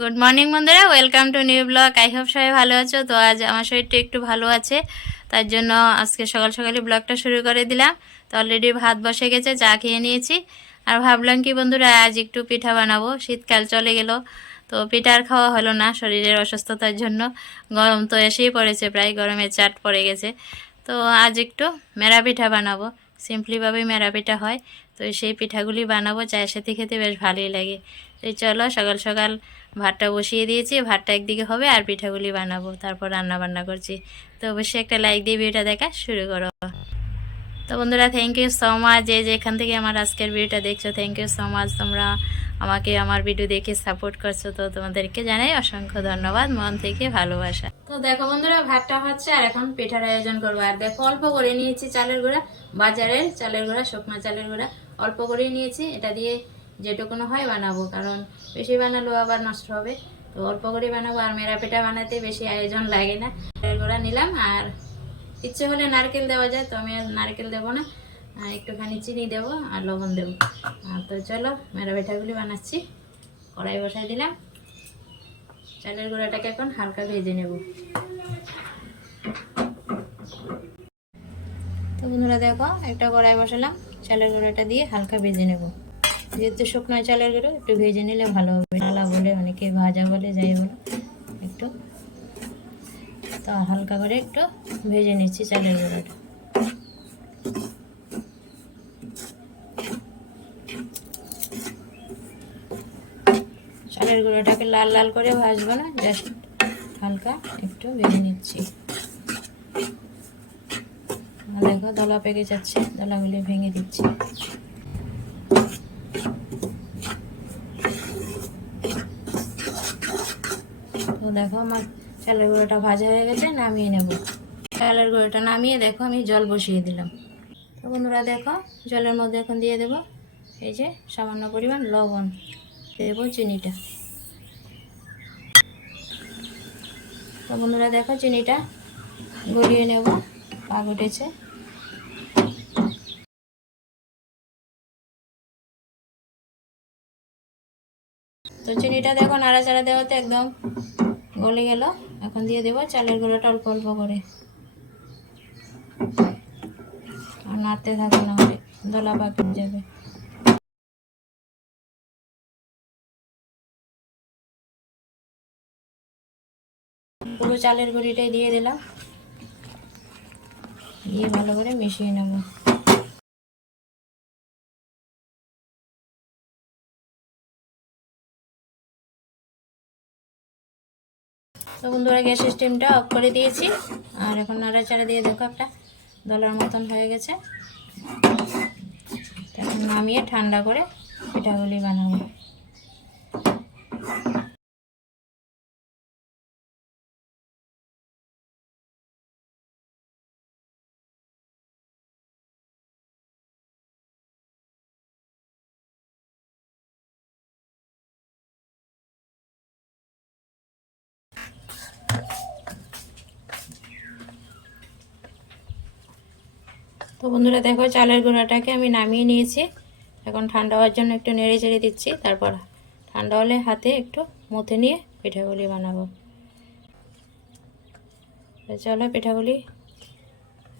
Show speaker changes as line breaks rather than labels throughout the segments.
Good morning বন্ধুরা। Welcome to new blog I hope সবাই ভালো আছো। তো আজ আমার শরীরটা একটু ভালো আছে। তার জন্য আজকে সকাল সকালে ব্লগটা শুরু করে দিলাম। তো অলরেডি ভাত বসে গেছে, চা খেয়ে নিয়েছি। আর ভাবলাম কি, বন্ধুরা, আজ একটু পিঠা বানাবো। শীতকাল চলে গেল। তো পিঠা আর খাওয়া হলো না শরীরের অসুস্থতার জন্য। গরম তো এসেই পড়েছে, প্রায় গরমের চাট পড়ে গেছে। তো আজ একটু মেরা পিঠা বানাবো। সিম্পলিভাবেই মেরা পিঠা হয়। তো সেই পিঠাগুলি বানাবো। চায়ের সাথে খেতে বেশ ভালোই লাগে। তো চলো সকাল সকাল ভাতটা বসিয়ে দিয়েছি, ভাতটা একদিকে হবে আর পিঠাগুলি বানাবো, তারপর রান্না বান্না করছি। তো অবশ্যই একটা লাইক দিয়ে ভিডিওটা দেখা শুরু করো। তো বন্ধুরা থ্যাংক ইউ সো মাচ যে যেখান থেকে আমার আজকের ভিডিওটা দেখছ থ্যাংক ইউ সো মাচ তোমরা আমাকে আমার ভিডিও দেখে সাপোর্ট করছ, তো তোমাদেরকে জানাই অসংখ্য ধন্যবাদ মন থেকে ভালোবাসা। তো দেখো বন্ধুরা, ভাতটা হচ্ছে আর এখন পিঠার আয়োজন করব। আর দেখো, অল্প করে নিয়েছি চালের গুঁড়া, বাজারের চালের গুঁড়া, শুকনো চালের গুঁড়া, অল্প করেই নিয়েছি। এটা দিয়ে যেটুকুনো হয় বানাবো, কারণ বেশি বানালেও আবার নষ্ট হবে। তো অল্প করে বানাবো, আর মেরা পিঠা বানাতে বেশি আয়োজন লাগে না। গুঁড়া নিলাম, আর ইচ্ছে হলে নারকেল দেওয়া যায়, তো আমি আর নারকেল দেবো না। আর একটুখানি চিনি দেবো, আর লবণ দেবো। তো চলো, মেরা পিঠাগুলি বানাচ্ছি। কড়াই বসাই দিলাম। চালের গুঁড়াটাকে এখন হালকা ভেজে নেব। তো বন্ধুরা দেখো, একটা কড়াই বসালাম। চালের গুঁড়োটা দিয়ে হালকা ভেজে নেব। যেহেতু শুকনো চালের গুঁড়ো, একটু ভেজে নিলে ভালো হবে। নালা বলে অনেকে ভাজা বলে যাই বলে। একটু। তো হালকা করে একটু ভেজে নিচ্ছি চালের গুঁড়োটা। চালের গুঁড়োটাকে লাল লাল করে ভাজবো না, জাস্ট হালকা একটু ভেজে নিচ্ছি। দেখো দলা পেকে যাচ্ছে, দলাগুলি ভেঙে দিচ্ছি। দেখো আমার চালের গুঁড়োটা ভাজা হয়ে গেছে, নামিয়ে নেব। চালের গুঁড়োটা নামিয়ে দেখো আমি জল বসিয়ে দিলাম। তো বন্ধুরা দেখো, জলের মধ্যে এখন দিয়ে দেব এই যে সামান্য পরিমাণ লবণ। দেবো চিনিটা। তো বন্ধুরা দেখো চিনিটা গলিয়ে নেব পাক উঠেছে। তো চিনিটা দেখো নাড়াচাড়া দেওয়াতে একদম গলে গেল। এখন দিয়ে দেবো চালের গুঁড়োটা অল্প অল্প করে। আর নাড়তে থাকবে না হলে দলা পাকে যাবে। পুরো চালের গুঁড়িটাই দিয়ে দিলাম। দিয়ে ভালো করে মিশিয়ে নেব। তো বন্ধুরা গ্যাস স্টিমটা অফ করে দিয়েছি। আর এখন নাড়াচাড়া দিয়ে দেখো একটা দলার মতন হয়ে গেছে। এখন নামিয়ে ঠান্ডা করে পিঠাগুলি বানাবো। তো বন্ধুরা দেখো চালের গুঁড়াটাকে আমি নামিয়ে নিয়েছি। এখন ঠান্ডা হওয়ার জন্য একটু নেড়ে চেড়ে দিচ্ছি, তারপর ঠান্ডা হলে হাতে একটু মথে নিয়ে পিঠাগুলি বানাবো। চলো পিঠাগুলি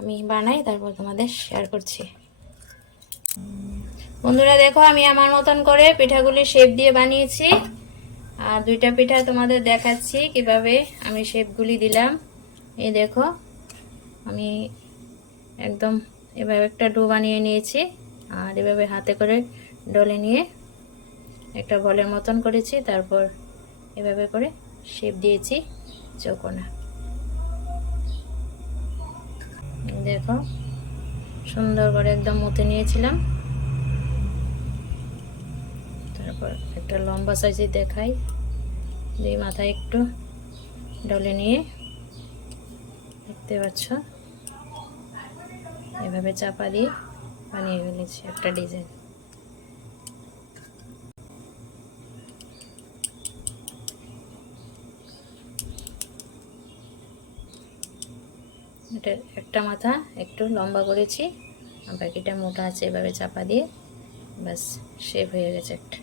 আমি বানাই, তারপর তোমাদের শেয়ার করছি। বন্ধুরা দেখো আমি আমার মতন করে পিঠাগুলি শেপ দিয়ে বানিয়েছি। আর দুইটা পিঠা তোমাদের দেখাচ্ছি কীভাবে আমি শেপগুলি দিলাম। এই দেখো আমি একদম এভাবে একটা ডো বানিয়ে নিয়েছি আর এভাবে হাতে করে ডলে নিয়ে একটা বলের মতন করেছি, তারপর এভাবে করে শেপ দিয়েছি চৌকোনা। দেখো, সুন্দর করে একদম মতে নিয়েছিলাম। তারপর একটা লম্বা সাইজে দেখাই, দুই মাথায় একটু ডলে নিয়ে, দেখতে পাচ্ছ? এভাবে চাপা দিয়ে বানিয়ে ফেলেছি একটা ডিজাইন। এটা একটা মাথা, একটু লম্বা করেছি, আর বাকিটা মোটা আছে, এভাবে চাপা দিয়ে ব্যাস শেপ হয়ে গেছে একটা।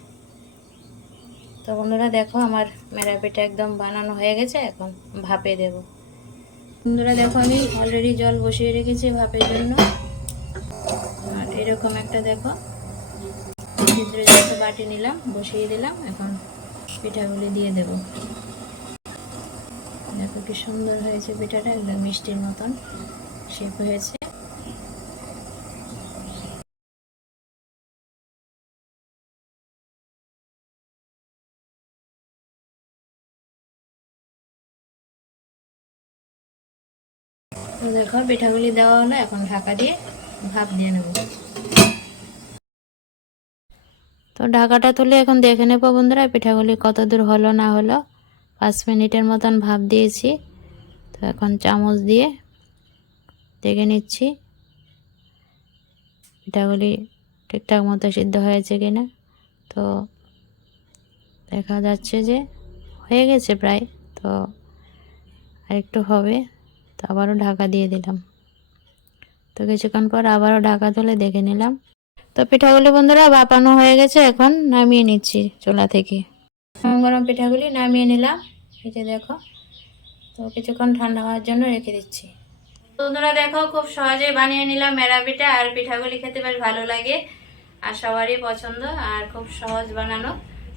তো বন্ধুরা দেখো, আমার মেরা একদম বানানো হয়ে গেছে, এখন ভাপে দেব। বন্ধুরা দেখো আমি অলরেডি জল বসিয়ে রেখেছি ভাপের জন্য। আর এরকম একটা দেখো। ভিতরে যেহেতু বাটি নিলাম, বসিয়ে দিলাম, এখন পিঠাগুলি দিয়ে দেব। দেখো কি সুন্দর হয়েছে পিঠাটা, একদম মিষ্টির মতন শেপ হয়েছে। দেখো, পিঠাগুলি দেওয়া হলো, এখন ঢাকা দিয়ে ভাপ দিয়ে নেব। তো ঢাকাটা তুলে এখন দেখে নেব বন্ধুরা, পিঠাগুলি কত দূর হলো না হলো। পাঁচ মিনিটের মতন ভাপ দিয়েছি। তো এখন চামচ দিয়ে দেখে নিচ্ছি, পিঠাগুলি ঠিকঠাক মতো সিদ্ধ হয়েছে কিনা। তো দেখা যাচ্ছে যে হয়ে গেছে প্রায়, তো আরেকটু হবে। আবারও ঢাকা দিয়ে দিলাম। তো কিছুক্ষণ পর আবারও ঢাকা তুলে দেখে নিলাম। তো পিঠাগুলি বন্ধুরা বাপানো হয়ে গেছে, এখন নামিয়ে নিচ্ছি চুলা থেকে। গরম গরম পিঠাগুলি নামিয়ে নিলাম। এই যে দেখো, তো কিছুক্ষণ ঠান্ডা হওয়ার জন্য রেখে দিচ্ছি। বন্ধুরা দেখো, খুব সহজে বানিয়ে নিলাম মেরা পিঠা, আর পিঠাগুলি খেতে বেশ ভালো লাগে, আর সবারই পছন্দ, আর খুব সহজ বানানো।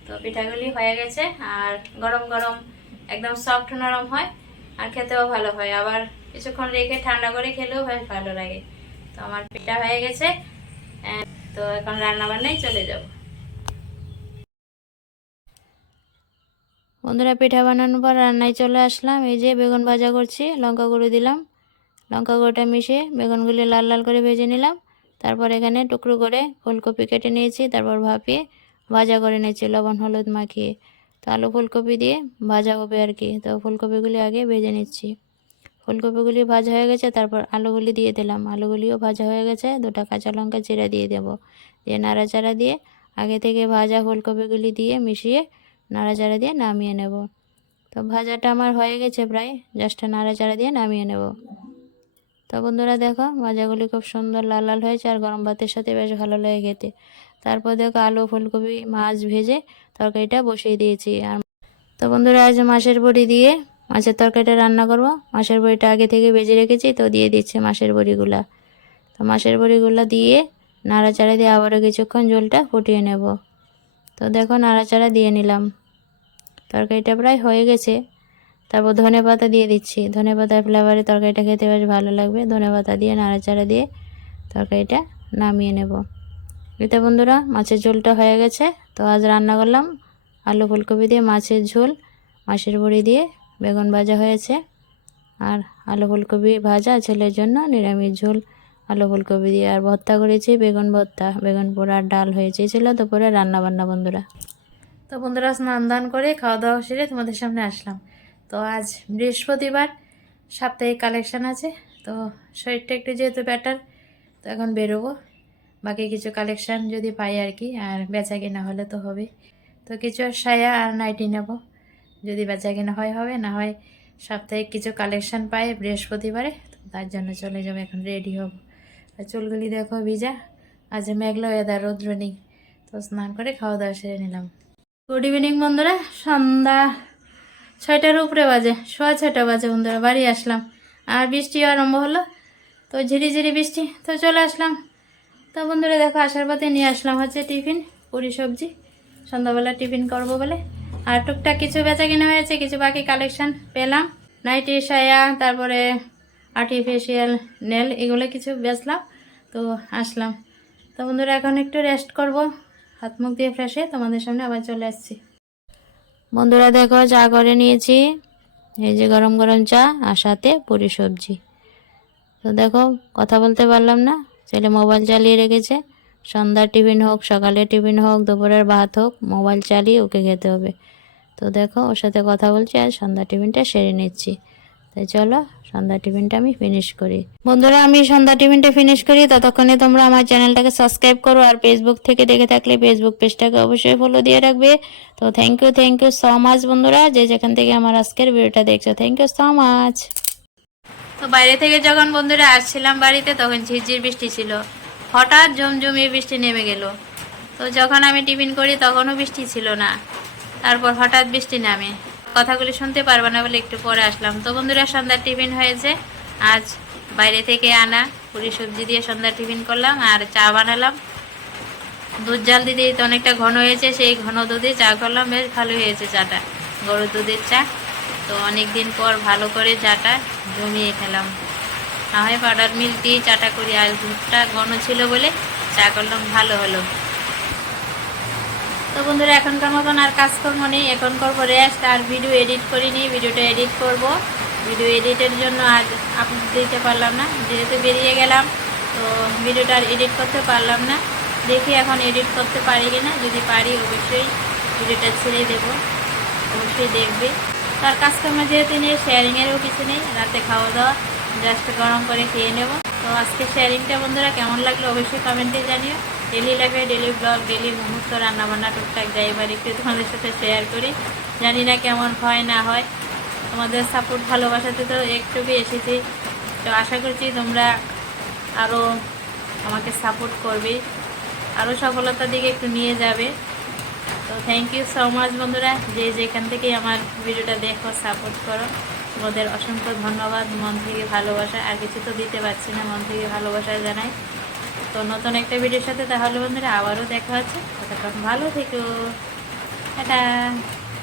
তো পিঠাগুলি হয়ে গেছে, আর গরম গরম, একদম সফট নরম হয়, আর খেতেও ভালো হয়। আবার কিছুক্ষণ রেখে ঠান্ডা করে খেলেও বেশ ভালো লাগে। তো আমার পিঠা হয়ে গেছে তো এখন রান্না বান্নায় চলে যাব। বন্ধুরা, পিঠা বানানোর পর রান্নায় চলে আসলাম। এই যে বেগুন ভাজা করছি, লঙ্কা গুঁড়ো দিলাম। লঙ্কা গুঁড়োটা মিশিয়ে বেগুনগুলি লাল লাল করে ভেজে নিলাম। তারপর এখানে টুকরো করে ফুলকপি কেটে নিয়েছি, তারপর ভাপিয়ে ভাজা করে নিয়েছি, লবণ, হলুদ মাখিয়ে। তো আলু ফুলকপি দিয়ে ভাজা হবে আর কি। তো ফুলকপিগুলি আগে ভেজে নিচ্ছি। ফুলকপিগুলি ভাজা হয়ে গেছে, তারপর আলুগুলি দিয়ে দিলাম। আলুগুলিও ভাজা হয়ে গেছে, দুটো কাঁচা লঙ্কা চিরা দিয়ে দেব। দিয়ে নাড়াচাড়া দিয়ে আগে থেকে ভাজা ফুলকপিগুলি দিয়ে মিশিয়ে নাড়াচাড়া দিয়ে নামিয়ে নেব। তো ভাজাটা আমার হয়ে গেছে প্রায়, জাস্ট নাড়াচাড়া দিয়ে নামিয়ে নেব। তো বন্ধুরা দেখো, ভাজাগুলি খুব সুন্দর লাল লাল হয়েছে আর গরম ভাতের সাথে বেশ ভালো লাগে খেতে। তারপর দেখো আলু, ফুলকপি, মাছ ভেজে তরকারিটা বসিয়ে দিয়েছি। আর তো বন্ধুরা, আজ মাছের বড়ি দিয়ে মাছের তরকারিটা রান্না করব। মাছের বড়িটা আগে থেকে ভেজে রেখেছি, তো দিয়ে দিচ্ছে মাছের বড়িগুলা। তো মাছের বড়িগুলো দিয়ে নাড়াচাড়া দিয়ে আবারও কিছুক্ষণ ঝোলটা ফুটিয়ে নেব। তো দেখো নাড়াচাড়া দিয়ে নিলাম। তরকারিটা প্রায় হয়ে গেছে। তারপর ধনে পাতা দিয়ে দিচ্ছি। ধনে পাতার ফ্লেভারে তরকারিটা খেতে বেশ ভালো লাগবে। ধনে পাতা দিয়ে নাড়াচাড়া দিয়ে তরকারিটা নামিয়ে নেব। এতে বন্ধুরা, মাছের ঝোলটা হয়ে গেছে। তো আজ রান্না করলাম আলু ফুলকপি দিয়ে মাছের ঝোল, মাছের বড়ি দিয়ে বেগুন ভাজা হয়েছে আর আলু ফুলকপি ভাজা ছেলের জন্য নিরামিষ ঝোল। আলু ফুলকপি দিয়ে আর ভর্তা করেছি, বেগুন ভর্তা, বেগুন পোড়ার ডাল হয়েছে। ছিল দুপুরে রান্না বান্না বন্ধুরা। তো বন্ধুরা, স্নান দান করে খাওয়া দাওয়া সেরে তোমাদের সামনে আসলাম। তো আজ বৃহস্পতিবার, সাপ্তাহিক কালেকশান আছে। তো শরীরটা একটু যেহেতু ব্যাটার তো এখন বেরোবো। বাকি কিছু কালেকশান যদি পাই আর কি, আর বেচা কিনা হলে তো হবে তো কিছু সায়া আর নাইটি নেব। যদি বেচা কিনা হয়, হবে। না হয় সাপ্তাহিক কিছু কালেকশান পাই বৃহস্পতিবারে তার জন্য চলে যাব, এখন রেডি হব। আর চুলগুলি দেখো ভিজা, আজ মেঘলা ওয়েদার রৌদ্র নেই। তো স্নান করে খাওয়া দাওয়া সেরে নিলাম। গুড ইভিনিং বন্ধুরা, সন্ধ্যা ছয়টার উপরে বাজে, সোয়া ছয়টা বাজে বন্ধুরা, বাড়ি আসলাম। আর বৃষ্টি আরম্ভ হলো, তো ঝিরি ঝিরি বৃষ্টি, তো চলে আসলাম। তো বন্ধুরা দেখো আসার পথে নিয়ে আসলাম হচ্ছে টিফিন, পুরি সবজি। সন্ধ্যাবেলা টিফিন করব বলে। আর টুকটাক কিছু বেচা কিনা হয়েছে, কিছু বাকি কালেকশন পেলাম। নাইটি সায়া তারপরে আর্টিফিশিয়াল নেল এগুলো কিছু বেচলাম, তো আসলাম। তো বন্ধুরা, এখন একটু রেস্ট করব। হাত মুখ দিয়ে ফ্রেশ তোমাদের সামনে আবার চলে আসছি। বন্ধুরা, দেখো, চা করে নিয়েছি। এই যে গরম গরম চা আর সাথে পুরি সবজি। তো দেখো, কথা বলতে পারলাম না। ছেলে মোবাইল চালিয়ে রেখেছে। সন্ধ্যার টিফিন হোক, সকালের টিফিন হোক, দুপুরের ভাত হোক, মোবাইল চালিয়ে ওকে খেতে হবে। তো দেখো ওর সাথে কথা বলছি আর সন্ধ্যা টিফিনটা সেরে নিচ্ছি। তাই চলো সন্ধ্যা টিফিনটা আমি ফিনিশ করি। বন্ধুরা, আমি সন্ধ্যা টিফিনটা ফিনিশ করি। ততক্ষণে তোমরা আমার চ্যানেলটাকে সাবস্ক্রাইব করো আর ফেসবুক থেকে দেখে থাকলে ফেসবুক পেজটাকে অবশ্যই ফলো দিয়ে রাখবে। তো thank you thank you so much বন্ধুরা, যে যেখান থেকে আমার আজকের ভিডিওটা দেখছ থ্যাংক ইউ সো মাচ তো বাইরে থেকে যখন বন্ধুরা আসছিলাম বাড়িতে, তখন ঝিরঝির বৃষ্টি ছিল। হঠাৎ ঝমঝমিয়ে বৃষ্টি নেমে গেল। তো যখন আমি টিফিন করি, তখনও বৃষ্টি ছিল না। তারপর হঠাৎ বৃষ্টি নামে। কথাগুলি শুনতে পারবে না বলে একটু পরে আসলাম। তো বন্ধুরা, সন্ধ্যার টিফিন হয়েছে। আজ বাইরে থেকে আনা পুরি সবজি দিয়ে সন্ধ্যার টিফিন করলাম আর চা বানালাম। দুধ জাল দিতে তো অনেকটা ঘন হয়েছে, সেই ঘন দুধে চা করলাম। বেশ ভালো হয়েছে চাটা, গরুর দুধের চা। তো অনেক দিন পর ভালো করে চাটা জমিয়ে খেলাম না হয় পাউডার মিল্ক দিয়ে চাটা করি। আর দুধটা ঘন ছিল বলে চা করলাম, ভালো হলো। তো বন্ধুরা, এখনকার মতন আর কাজকর্ম নেই। এখন করব রেস্ট আর ভিডিও এডিট করিনি ভিডিওটা এডিট করব। ভিডিও এডিটের জন্য আজ আপলোড দিতে পারলাম না। যেহেতু বেরিয়ে গেলাম, তো ভিডিওটা আর এডিট করতে পারলাম না। দেখি এখন এডিট করতে পারি কিনা। যদি পারি, অবশ্যই ভিডিওটা ছেড়ে দেবো। অবশ্যই দেখবে। তার কাজকর্ম যেহেতু নেই শেয়ারিংয়েরও কিছু নেই। রাতে খাওয়া দাওয়া জাস্ট গরম করে খেয়ে নেব। তো আজকে শেয়ারিংটা বন্ধুরা কেমন লাগল অবশ্যই কমেন্টে জানিও। ডেলি লাইফে, ডেলি ব্লগ, ডেলি মুহূর্ত, রান্নাবান্না, টুকটাক, যাই এবার একটু তোমাদের সাথে শেয়ার করি। জানি না কেমন হয়, না হয়। তোমাদের সাপোর্ট ভালোবাসাতে তো একটু এসেছি। তো আশা করছি তোমরা আরও আমাকে সাপোর্ট করবে। আরও সফলতার দিকে একটু নিয়ে যাবে। তো থ্যাংক ইউ সো মাচ বন্ধুরা। যে যেখান থেকেই আমার ভিডিওটা দেখো সাপোর্ট করো। তোমাদের অসংখ্য ধন্যবাদ। মন থেকে ভালোবাসা, আর কিছু তো দিতে পারছি না, মন থেকে ভালোবাসা জানাই। তো নতুন একটা ভিডিওর সাথে তাহলে বন্ধুরা আবারও দেখা হচ্ছে। ততক্ষণ ভালো থেকো। টাটা।